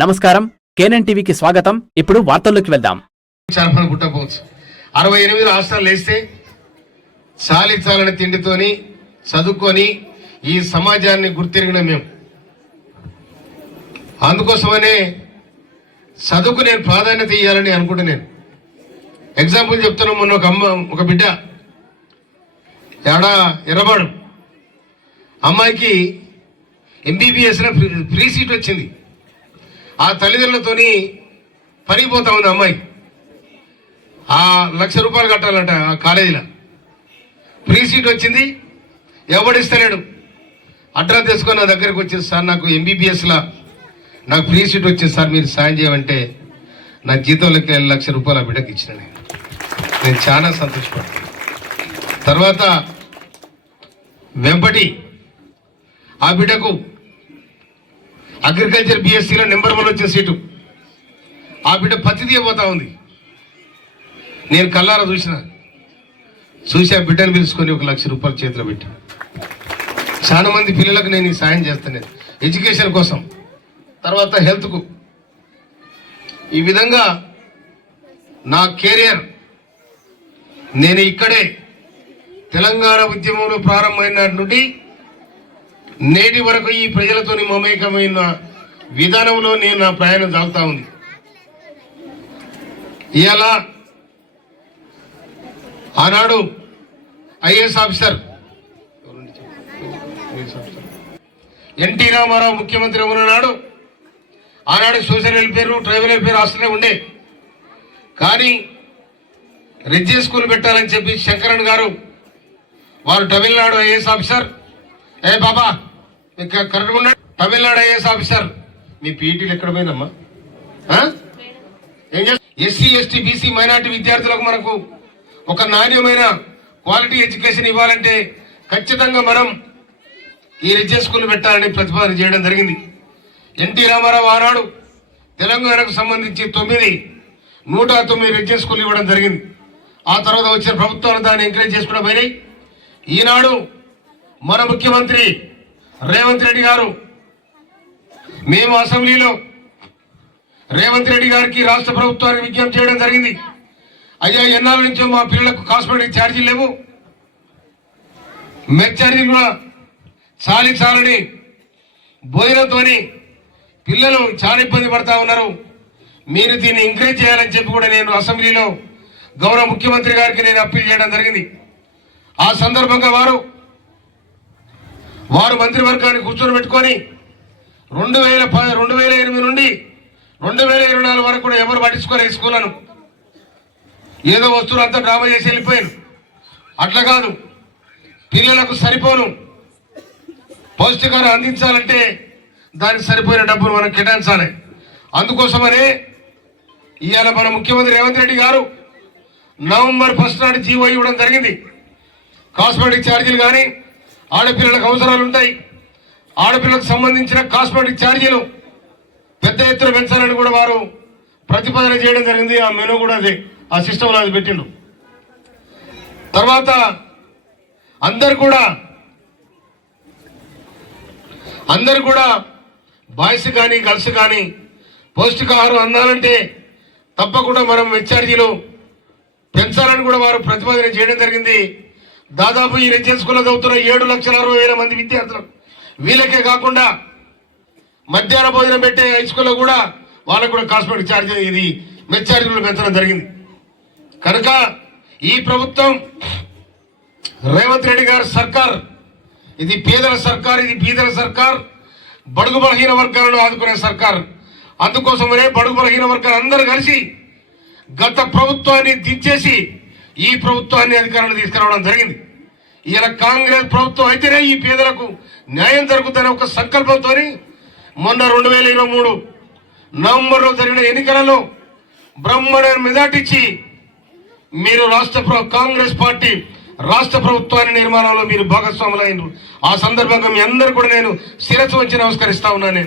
నమస్కారం, కేఎన్ఎన్ టీవీకి స్వాగతం. ఇప్పుడు వార్తల్లోకి వెళ్దాం. చాలా మంది పుట్టకపోవచ్చు. 68 హాస్టల్ వేస్తే చాలని తిండితోని చదువుకొని ఈ సమాజాన్ని గుర్తిరిగిన మేము. అందుకోసమనే చదువుకు నేను ప్రాధాన్యత ఇవ్వాలని అనుకుంటా. నేను ఎగ్జాంపుల్ చెప్తున్నాను. మొన్న ఒక బిడ్డ ఎర్రబాడు అమ్మాయికి MBBSలో ఫ్రీ సీట్ వచ్చింది. ఆ తల్లిదండ్రులతోని పనిపోతా ఉంది అమ్మాయి. ₹1,00,000 కట్టాలంట ఆ కాలేజీలో. ఫ్రీ సీట్ వచ్చింది, ఎవడిస్తలేడు. అడ్రస్ తీసుకొని నా దగ్గరకు వచ్చేసి, సార్ నాకు MBBSలో నాకు ఫ్రీ సీట్ వచ్చింది సార్, మీరు సాయం చేయమంటే నా జీతంలోకి ₹1,00,000 ఆ బిడ్డకి ఇచ్చిన. నేను చాలా సంతోషపడ్డాను. తర్వాత వెంపటి ఆ బిడ్డకు అగ్రికల్చర్ BScలో నెంబర్ 1 వచ్చే సీటు. ఆ బిడ్డ పత్తి తీయబోతా ఉంది. నేను కల్లారా చూసి ఆ బిడ్డను పిలుచుకొని ₹1,00,000 చేతిలో పెట్టి, చాలా మంది పిల్లలకు నేను ఈ సాయం చేస్తాను ఎడ్యుకేషన్ కోసం, తర్వాత హెల్త్కు. ఈ విధంగా నా కెరియర్ నేను ఇక్కడే తెలంగాణ ఉద్యమంలో ప్రారంభమైన నుండి నేటి వరకు ఈ ప్రజలతోని మమేకమైన విధానంలో నేను నా ప్రయాణం సాగుతా ఉంది. ఇవాళ ఆనాడు IAS ఆఫీసర్ ఎన్టీ రామారావు ముఖ్యమంత్రి ఉన్నాడు. ఆనాడు సోషల్ వెల్ఫేర్, ట్రైబల్ వెల్ఫేర్ హాస్టలే ఉండే. కానీ రెడ్జీ స్కూల్ పెట్టాలని చెప్పి శంకరన్ గారు, వారు తమిళనాడు IAS ఆఫీసర్, బాబా కరెక్ట్గా ఉన్నాడు. తమిళనాడు IAS ఆఫీసర్, మీ పీఈటీలు ఎక్కడ పోయిందమ్మా? ఏం చేస్తా? SC, ST, BC మైనార్టీ విద్యార్థులకు మనకు ఒక నాణ్యమైన క్వాలిటీ ఎడ్యుకేషన్ ఇవ్వాలంటే ఖచ్చితంగా మనం ఈ రెడ్జీ స్కూల్ పెట్టాలని ప్రతిపాదన చేయడం జరిగింది. ఎన్టీ రామారావు ఆనాడు తెలంగాణకు సంబంధించి 109 రెడ్జీ స్కూల్ ఇవ్వడం జరిగింది. ఆ తర్వాత వచ్చిన ప్రభుత్వాలు దాన్ని ఎంకరేజ్ చేసుకుని పోయినాయి. ఈనాడు మన ముఖ్యమంత్రి రేవంత్ రెడ్డి గారు, మేము అసెంబ్లీలో రేవంత్ రెడ్డి గారికి రాష్ట్ర ప్రభుత్వానికి విజ్ఞప్తి చేయడం జరిగింది. అయ్యా, ఎన్నాళ్ళ నుంచో మా పిల్లలకు కాస్మెటిక్ ఛార్జీలు లేవు, మెడ్ ఛార్జీలు కూడా చాలని భోజనంతో పిల్లలు చాలా ఇబ్బంది పడతా ఉన్నారు. మీరు దీన్ని ఎంకరేజ్ చేయాలని చెప్పి కూడా నేను అసెంబ్లీలో గౌరవ ముఖ్యమంత్రి గారికి నేను అప్పీల్ చేయడం జరిగింది. ఆ సందర్భంగా వారు మంత్రివర్గాన్ని కూర్చొని పెట్టుకొని 2008 నుండి 2024 వరకు కూడా ఎవరు పట్టించుకోలేదు స్కూళ్లను. ఏదో వస్తువులు అంతా డ్రామా చేసి వెళ్ళిపోయారు. అట్లా కాదు, పిల్లలకు సరిపోను పౌష్టికాహారం అందించాలంటే దానికి సరిపోయిన డబ్బులు మనం కేటాయించాలి. అందుకోసమనే ఇవాళ మన ముఖ్యమంత్రి రేవంత్ రెడ్డి గారు నవంబర్ 1 నాడు జీవో ఇవ్వడం జరిగింది. కాస్మెటిక్ ఛార్జీలు కానీ, ఆడపిల్లలకు అవసరాలు ఉంటాయి, ఆడపిల్లలకు సంబంధించిన కాస్మెటిక్ ఛార్జీలు పెద్ద ఎత్తున పెంచాలని కూడా వారు ప్రతిపాదన చేయడం జరిగింది. ఆ మెనూ కూడా అదే, ఆ సిస్టంలో అది పెట్టిండు. తర్వాత అందరు కూడా బాయ్స్ కానీ గర్ల్స్ కానీ పౌష్టికాహారం అందాలంటే తప్పకుండా మనం మెడ్ ఛార్జీలు పెంచాలని కూడా వారు ప్రతిపాదన చేయడం జరిగింది. దాదాపు ఈ రెడ్జీ స్కూల్లో చదువుతున్న 7,60,000 మంది విద్యార్థులు, వీళ్ళకే కాకుండా మధ్యాహ్న భోజనం పెట్టే హై స్కూల్లో కూడా వాళ్ళకు కూడా కాస్మెటిక్ ఛార్జీ, ఇది మెడ్ ఛార్జీలు పెంచడం జరిగింది. కనుక ఈ ప్రభుత్వం రేవంత్ రెడ్డి గారి సర్కార్, ఇది పేదల సర్కార్, ఇది బీదల సర్కార్, బడుగు బలహీన వర్గాలను ఆదుకునే సర్కార్. అందుకోసమనే బడుగు బలహీన వర్గాలు అందరూ కలిసి గత ప్రభుత్వాన్ని దించేసి ఈ ప్రభుత్వాన్ని అధికారంలో తీసుకురావడం జరిగింది. ఇలా కాంగ్రెస్ ప్రభుత్వం అయితేనే ఈ పేదలకు న్యాయం జరుగుతుందనే ఒక సంకల్పంతో మొన్న 2023 నవంబర్లో జరిగిన ఎన్నికలలో బ్రహ్మాండ మెజార్టీ ఇచ్చి మీరు కాంగ్రెస్ పార్టీ రాష్ట్ర ప్రభుత్వాన్ని నిర్మాణంలో మీరు భాగస్వాములైన ఆ సందర్భంగా మీ అందరూ కూడా నేను శిరస్సు వంచి నమస్కరిస్తా ఉన్నాను.